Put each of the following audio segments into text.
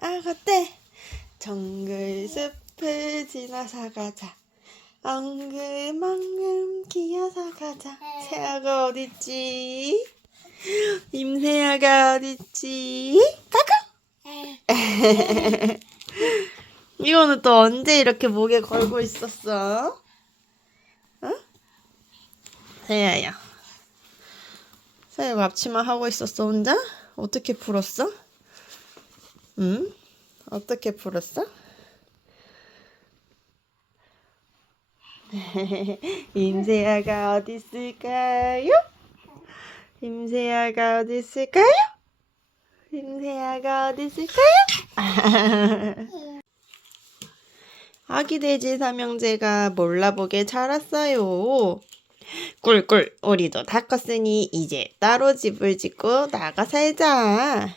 아, 그때 정글 숲을 지나서 가자. 엉금엉금 기어서 가자. 새아가 어딨지? 임새아가 어딨지? 까꿍! 이거는 또 언제 이렇게 목에 걸고 있었어? 어? 세아야. 세아가 앞치마 하고 있었어, 혼자? 어떻게 풀었어? 응? 어떻게 풀었어? 임세아가 어디 있을까요? 임세아가 어디 있을까요? 임세아가 어디 있을까요? 아기 돼지 삼형제가 몰라보게 자랐어요. 꿀꿀, 우리도 다 컸으니 이제 따로 집을 짓고 나가 살자.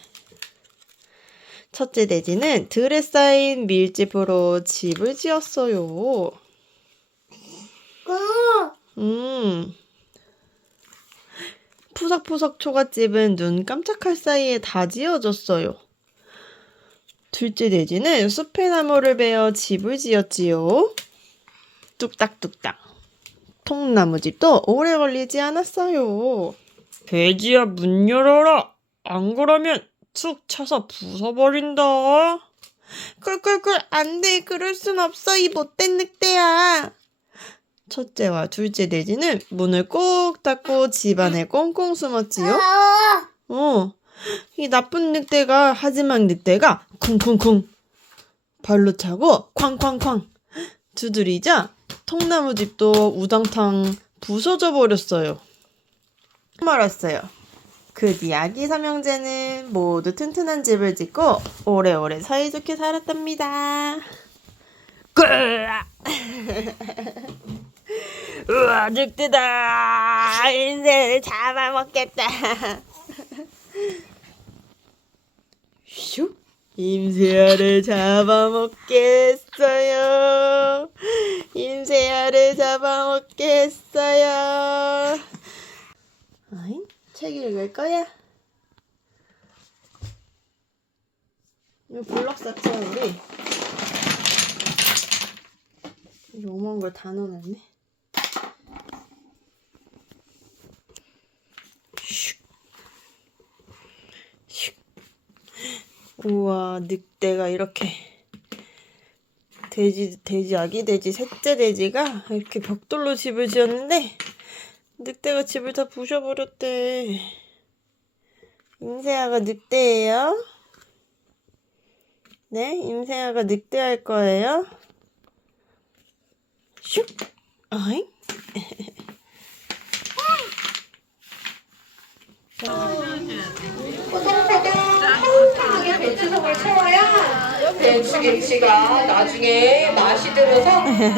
첫째 돼지는 들에 쌓인 밀집으로 집을 지었어요. 음. 푸석푸석 초가집은 눈 깜짝할 사이에 다 지어졌어요. 둘째 돼지는 숲의 나무를 베어 집을 지었지요. 뚝딱뚝딱. 통나무집도 오래 걸리지 않았어요. 돼지야 문 열어라. 안 그러면 툭 차서 부숴버린다. 꿀꿀꿀 안돼 그럴 순 없어 이 못된 늑대야. 첫째와 둘째 돼지는 문을 꼭 닫고 집 안에 꽁꽁 숨었지요. 어, 이 나쁜 늑대가 하지만 늑대가 쿵쿵쿵 발로 차고 쾅쾅쾅 두드리자 통나무 집도 우당탕 부서져 버렸어요. 말았어요. 그뒤 아기 삼형제는 모두 튼튼한 집을 짓고 오래오래 사이좋게 살았답니다. 끄아! 우와 늑대다 인생을 잡아먹겠다 슉 임세아를 잡아먹겠어요 임세아를 잡아먹겠어요? 책 읽을 거야? 이거 블럭 삭제 우리 요먼 걸다 넣어놨네. 우와, 늑대가 이렇게 돼지, 돼지, 아기 돼지, 셋째 돼지가 이렇게 벽돌로 집을 지었는데 늑대가 집을 다 부셔버렸대. 임세아가 늑대예요? 네, 임세아가 늑대 할 거예요? 슉! 어잉? 포동포동 통통하게 배추속을 채워야 배추김치가 나중에 맛이 들어서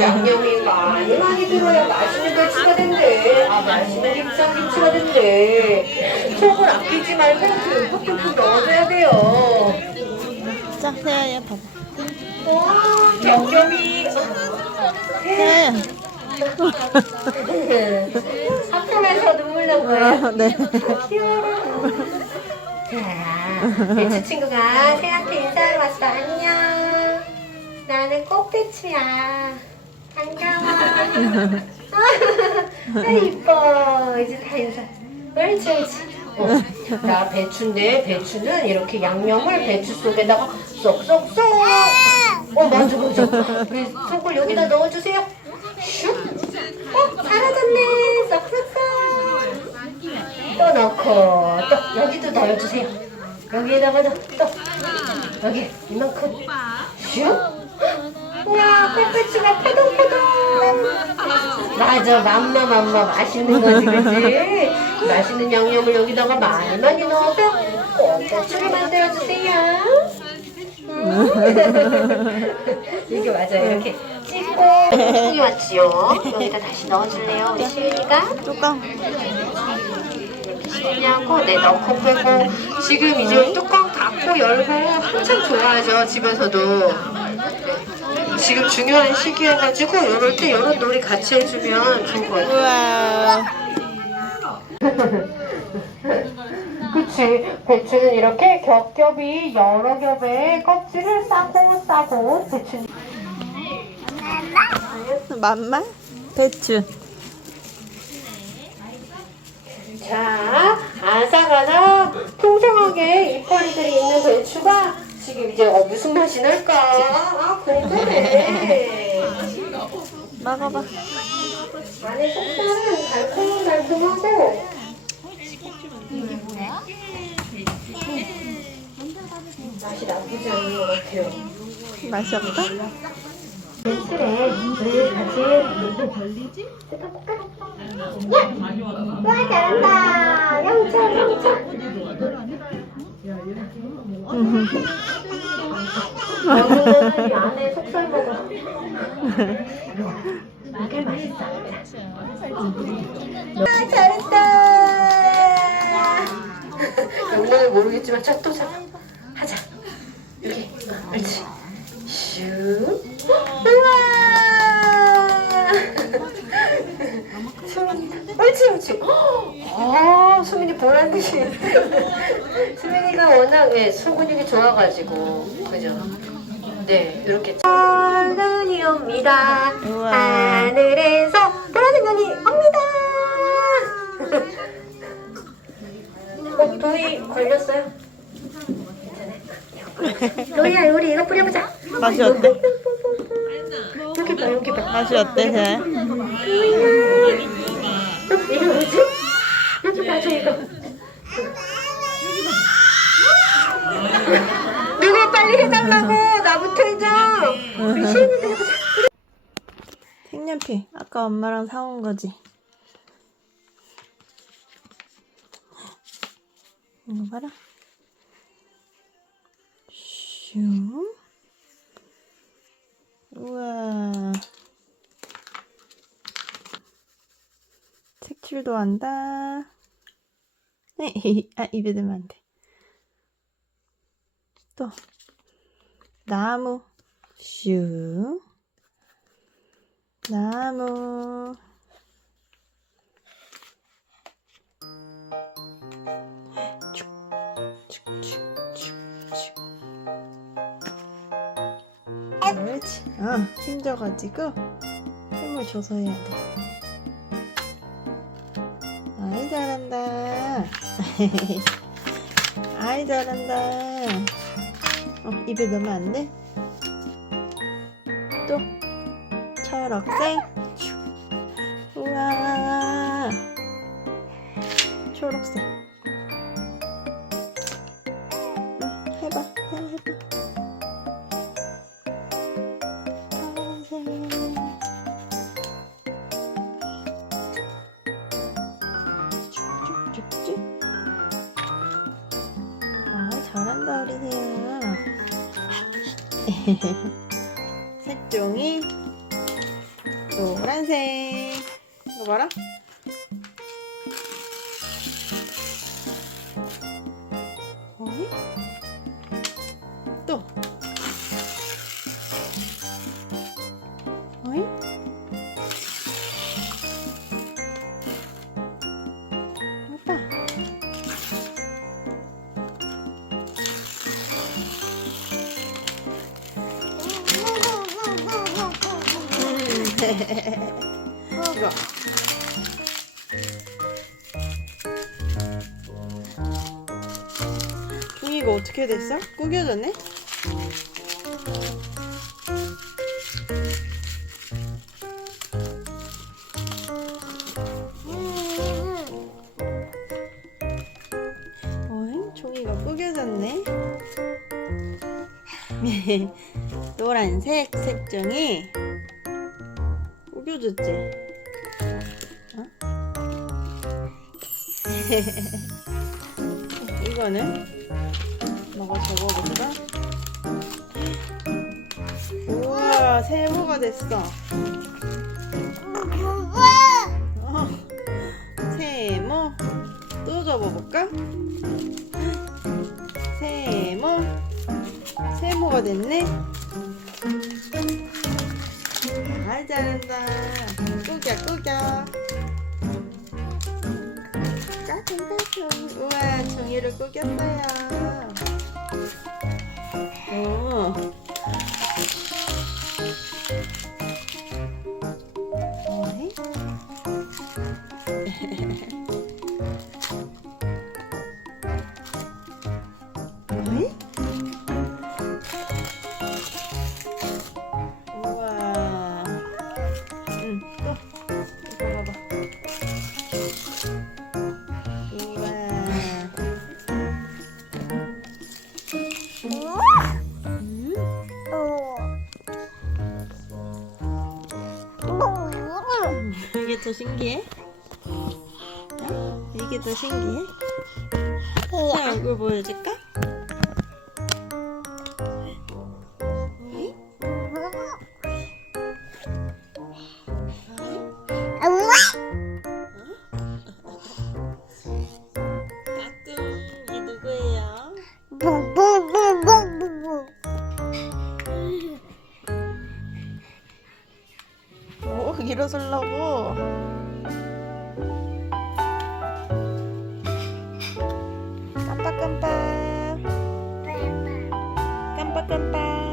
양념이 많이 많이 들어야 맛있는 배추가 된대. 아 맛있는 김장김치가 된대. 속을 아끼지 말고 듬뿍듬뿍 넣어줘야 돼요. 자, 세아야, 봐봐. 와 양념이 세아야. 하품해서 눈물. 아, 네. 귀여워. 자, 배추 친구가 새한테 인사하러 왔어. 안녕. 나는 꽃배추야. 반가워. 아, 이뻐. 이제 다 인사. 옳지, 옳지. 어, 나 배추인데 배추는 이렇게 양념을 배추 속에다가 쏙쏙쏙. 어, 맞아, 맞아. 우리 손걸 여기다 넣어주세요. 슉. 어, 사라졌네. 쏙쏙쏙. 또 넣고 또 여기도 넣어주세요. 여기에다가도 또 여기 이만큼 슉. 우와 햇볕이가 포동포동. 맞아 맘마 맘마 맛있는 거지 그치? 맛있는 양념을 여기다가 많이 많이 넣어서 꽃배추를 만들어주세요. 음. 이게 맞아요 이렇게 찍고 통이 왔지요. 여기다 다시 넣어줄래요 우리 시윤이가? 뚜껑. 신기하고 네 넣고 빼고 지금 이제 뚜껑 닫고 열고 한참 좋아하죠 집에서도 네. 지금 중요한 시기여가지고 이럴 때 이런 놀이 같이 해주면 좋을 것 같아요 우와. 그치. 배추는 이렇게 겹겹이 여러 겹의 껍질을 싸고 싸고 배추. 만만? 배추. 자, 아삭아삭 풍성하게 이파리들이 있는 배추가 지금 이제 어, 무슨 맛이 날까? 아, 궁금해. 먹어봐. 안에 속살은 달콤달콤하고 맛이 나쁘지 않은 것 같아요. 맛이 없다? 배추에 물을 같이! 와 잘한다! 영차 영차! 이 안에 속살 먹어. 이게 맛있어. 아, 잘했다. 영문을 모르겠지만 짝도 잡아. 하자. 여기. 어, 그렇지. 슉. 우와. 옳지. 아, 수민이 보란 듯이. 수민이가 워낙 예, 소근육이 좋아가지고 그죠? 네, 이렇게 하늘이 옵니다. 우와. 하늘에서 보라색 눈이 옵니다. 어, 도희 걸렸어요? 도희야, 우리 이거 뿌려보자. 맛이 어때? 여기 봐, 여기 봐. 맛이 어때, 쟤? 도희야. 이거 뭐지? 이거. 누가 빨리 해달라고 나부터 해줘. 색연필. 아까 엄마랑 사온 거지. 이거 봐라. 슝. 우와. 색칠도 한다. 아, 입에 넣으면 안 돼. 또, 나무. 슝. 나무. 그렇지. 어, 힘줘가지고 힘을 줘서 해야 돼. 아이 잘한다. 어, 입에 넣으면 안 돼? 또 초록색. 우와. 초록색. 색종이 노란색. 이거 봐라. 이거. 종이가 어떻게 됐어? 구겨졌네? 어잉? 종이가 구겨졌네? 노란색 색종이 구겨졌지? 어? 이거는 뭐가 적어볼까? 우와 세모가 됐어 어, 세모 또 접어볼까? 세모 세모가 됐네 아 잘한다 꾸겨 꾸겨 까줘 우와 종이를 꾸겼어요. 오. 신기해? 어? 이게 더 신기해? 자, 얼굴 보여줄까? 일어서려고. 깜빡깜빡. 깜빡깜빡.